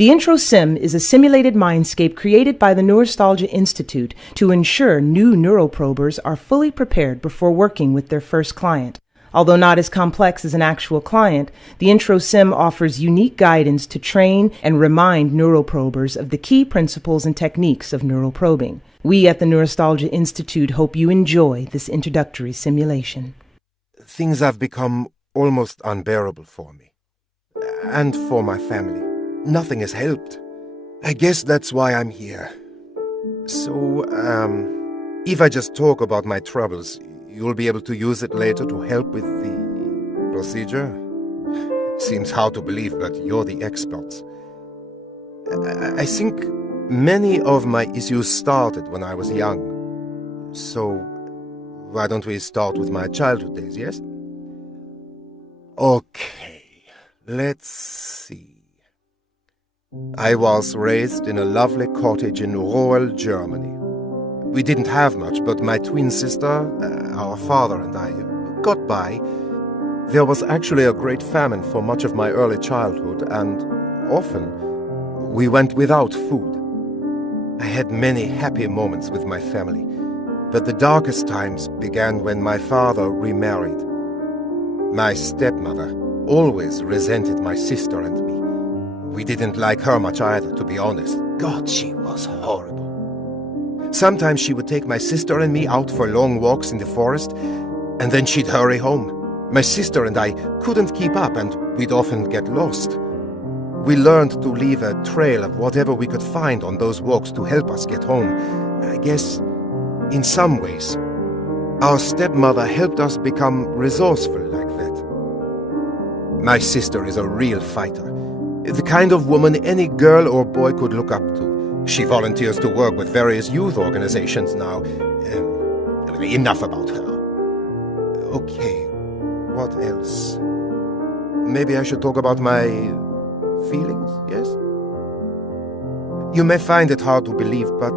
The Intro Sim is a simulated mindscape created by the Neurostalgia Institute to ensure new neuroprobers are fully prepared before working with their first client. Although not as complex as an actual client, the Intro Sim offers unique guidance to train and remind neuroprobers of the key principles and techniques of neuroprobing. We at the Neurostalgia Institute hope you enjoy this introductory simulation. things have become almost unbearable for me. And for my family. Nothing has helped. I guess that's why I'm here. So, if I just talk about my troubles, you'll be able to use it later to help with the procedure? Seems hard to believe, but you're the experts. I think many of my issues started when I was young. So, why don't we start with my childhood days, yes? Okay, let's see. I was raised in a lovely cottage in rural Germany. We didn't have much, but my twin sister, our father and I got by. There was actually a great famine for much of my early childhood, and often we went without food. I had many happy moments with my family, but the darkest times began when my father remarried. My stepmother always resented my sister and me. We didn't like her much either, to be honest. God, she was horrible. Sometimes she would take my sister and me out for long walks in the forest, and then she'd hurry home. My sister and I couldn't keep up, and we'd often get lost. We learned to leave a trail of whatever we could find on those walks to help us get home. I guess, in some ways, our stepmother helped us become resourceful like that. My sister is a real fighter. The kind of woman any girl or boy could look up to. She volunteers to work with various youth organizations now. Enough about her. Okay, what else? Maybe I should talk about my feelings, yes? You may find it hard to believe, but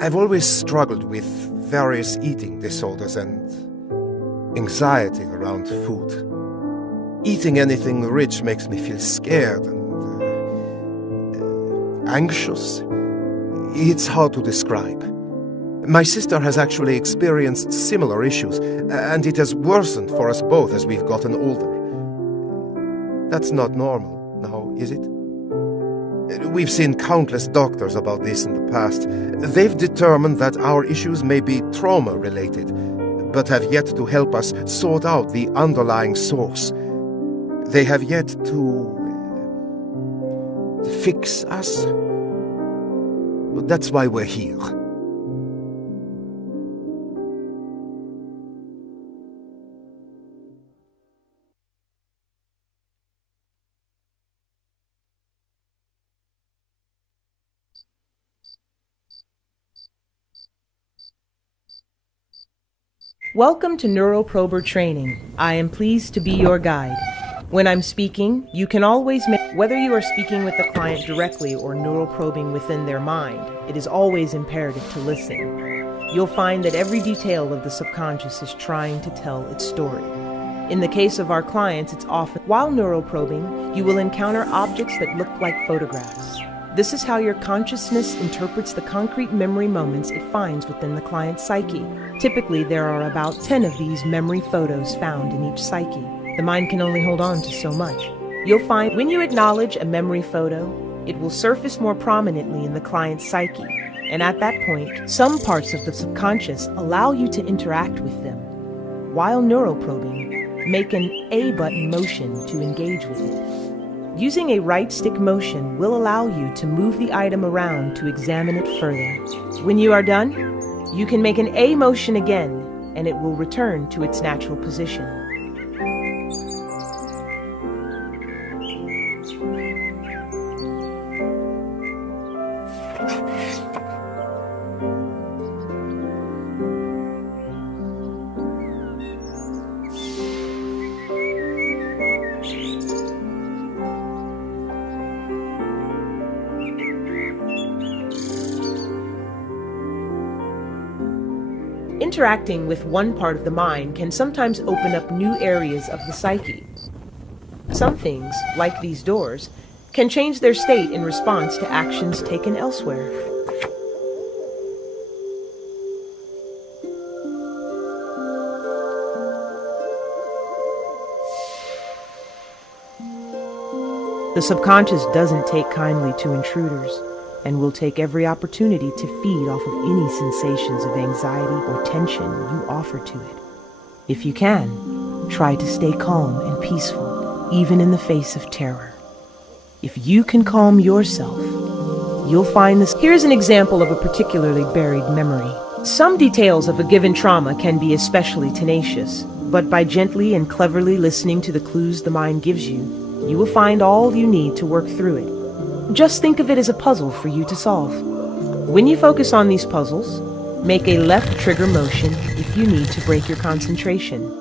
I've always struggled with various eating disorders and anxiety around food. Eating anything rich makes me feel scared and anxious. It's hard to describe. My sister has actually experienced similar issues, and it has worsened for us both as we've gotten older. That's not normal, now, is it? We've seen countless doctors about this in the past. They've determined that our issues may be trauma-related, but have yet to help us sort out the underlying source. They have yet to fix us. That's why we're here. Welcome to Neuroprober training. I am pleased to be your guide. When I'm speaking, you can always whether you are speaking with the client directly or neuroprobing within their mind, it is always imperative to listen. You'll find that every detail of the subconscious is trying to tell its story. In the case of our clients, it's often, while neuroprobing, you will encounter objects that look like photographs. This is how your consciousness interprets the concrete memory moments it finds within the client's psyche. Typically, there are about 10 of these memory photos found in each psyche. The mind can only hold on to so much. You'll find when you acknowledge a memory photo, it will surface more prominently in the client's psyche. And at that point, some parts of the subconscious allow you to interact with them. While neuroprobing, make an A button motion to engage with it. Using a right stick motion will allow you to move the item around to examine it further. When you are done, you can make an A motion again, and it will return to its natural position. Interacting with one part of the mind can sometimes open up new areas of the psyche. Some things, like these doors, can change their state in response to actions taken elsewhere. The subconscious doesn't take kindly to intruders, and will take every opportunity to feed off of any sensations of anxiety or tension you offer to it. If you can, try to stay calm and peaceful, even in the face of terror. If you can calm yourself, you'll find this. Here's an example of a particularly buried memory. Some details of a given trauma can be especially tenacious, but by gently and cleverly listening to the clues the mind gives you, you will find all you need to work through it. Just think of it as a puzzle for you to solve. When you focus on these puzzles, make a left trigger motion if you need to break your concentration.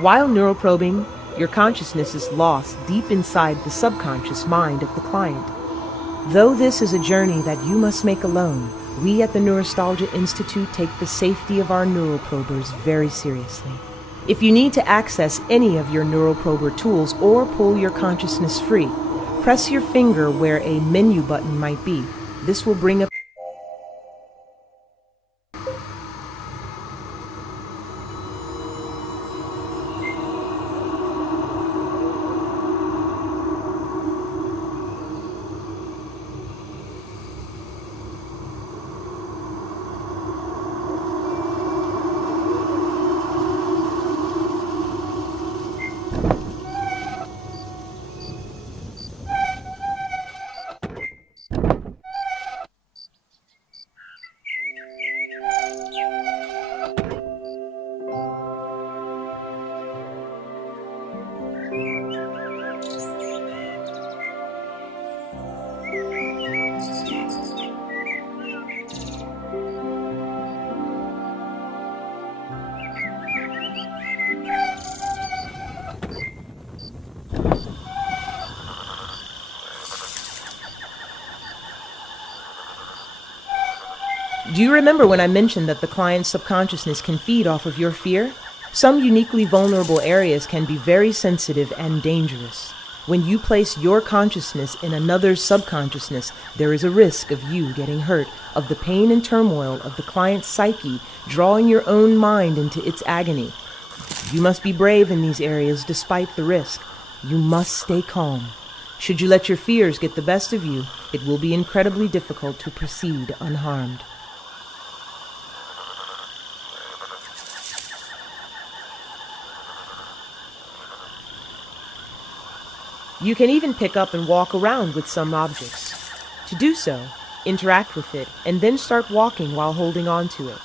While neuroprobing, your consciousness is lost deep inside the subconscious mind of the client. Though this is a journey that you must make alone, we at the Neurostalgia Institute take the safety of our neuroprobers very seriously. If you need to access any of your neuroprober tools or pull your consciousness free, press your finger where a menu button might be. This will bring up Do you remember when I mentioned that the client's subconsciousness can feed off of your fear? Some uniquely vulnerable areas can be very sensitive and dangerous. When you place your consciousness in another's subconsciousness, there is a risk of you getting hurt, of the pain and turmoil of the client's psyche drawing your own mind into its agony. You must be brave in these areas despite the risk. You must stay calm. Should you let your fears get the best of you, it will be incredibly difficult to proceed unharmed. You can even pick up and walk around with some objects. To do so, interact with it, and then start walking while holding on to it.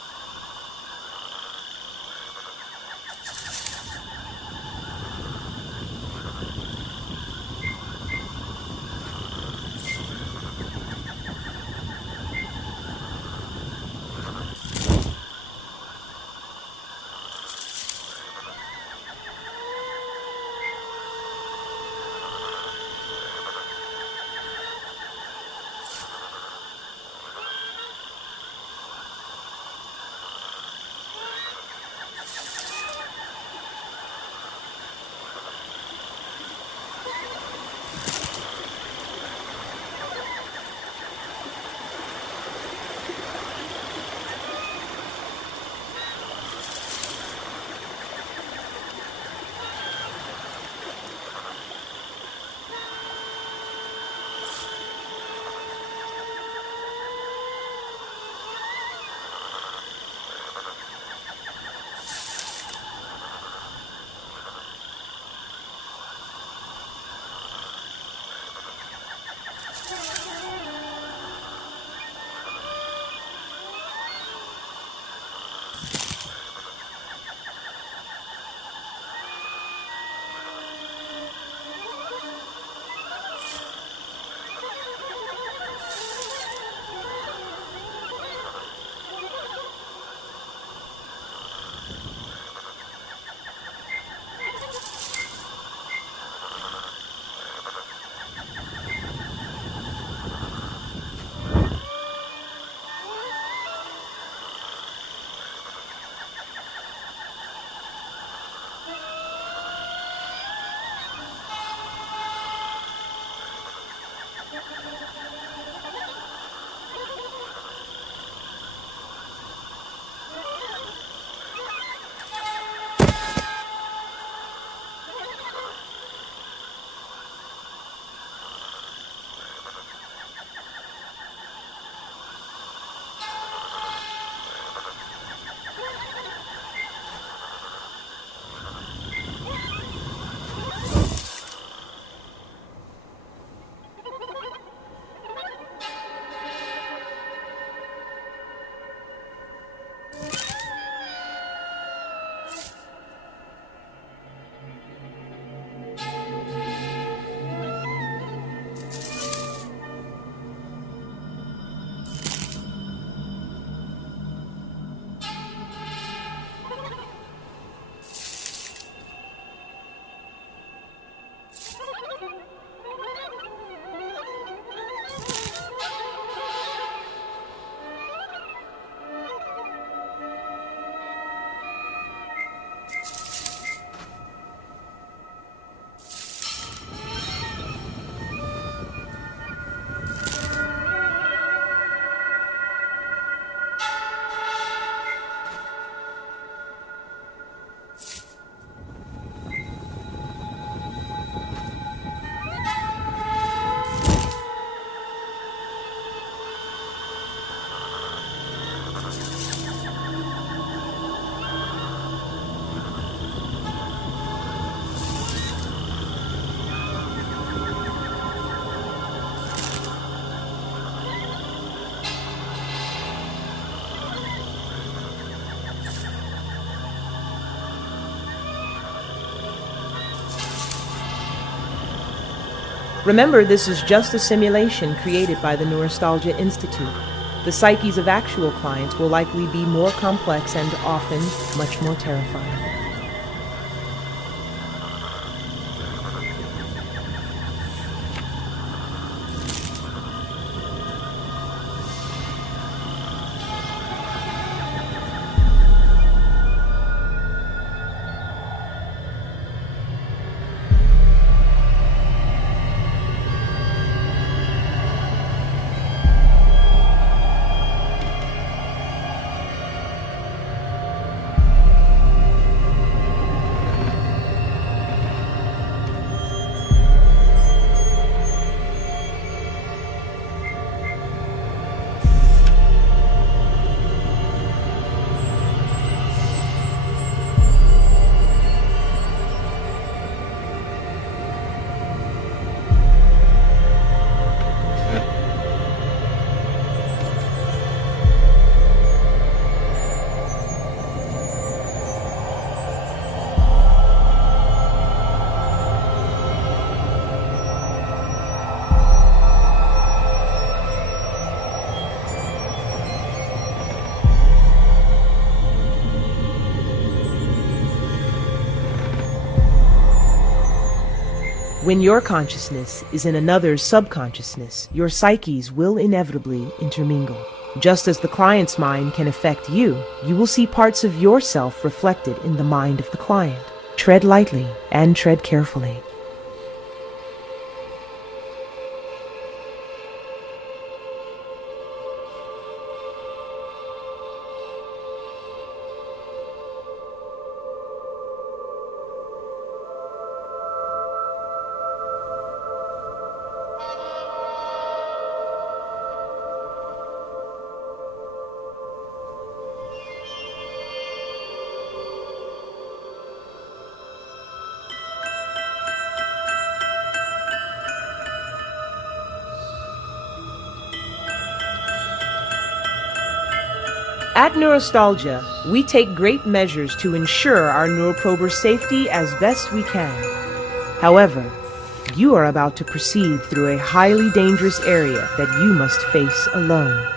Remember, this is just a simulation created by the Neurostalgia Institute. The psyches of actual clients will likely be more complex and often much more terrifying. When your consciousness is in another's subconsciousness, your psyches will inevitably intermingle. Just as the client's mind can affect you, you will see parts of yourself reflected in the mind of the client. Tread lightly and tread carefully. At Neurostalgia, we take great measures to ensure our Neuroprober safety as best we can. However, you are about to proceed through a highly dangerous area that you must face alone.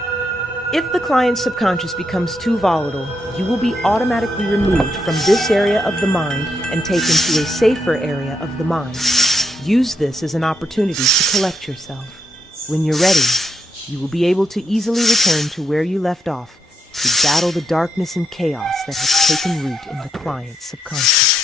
If the client's subconscious becomes too volatile, you will be automatically removed from this area of the mind and taken to a safer area of the mind. Use this as an opportunity to collect yourself. When you're ready, you will be able to easily return to where you left off to battle the darkness and chaos that has taken root in the client's subconscious.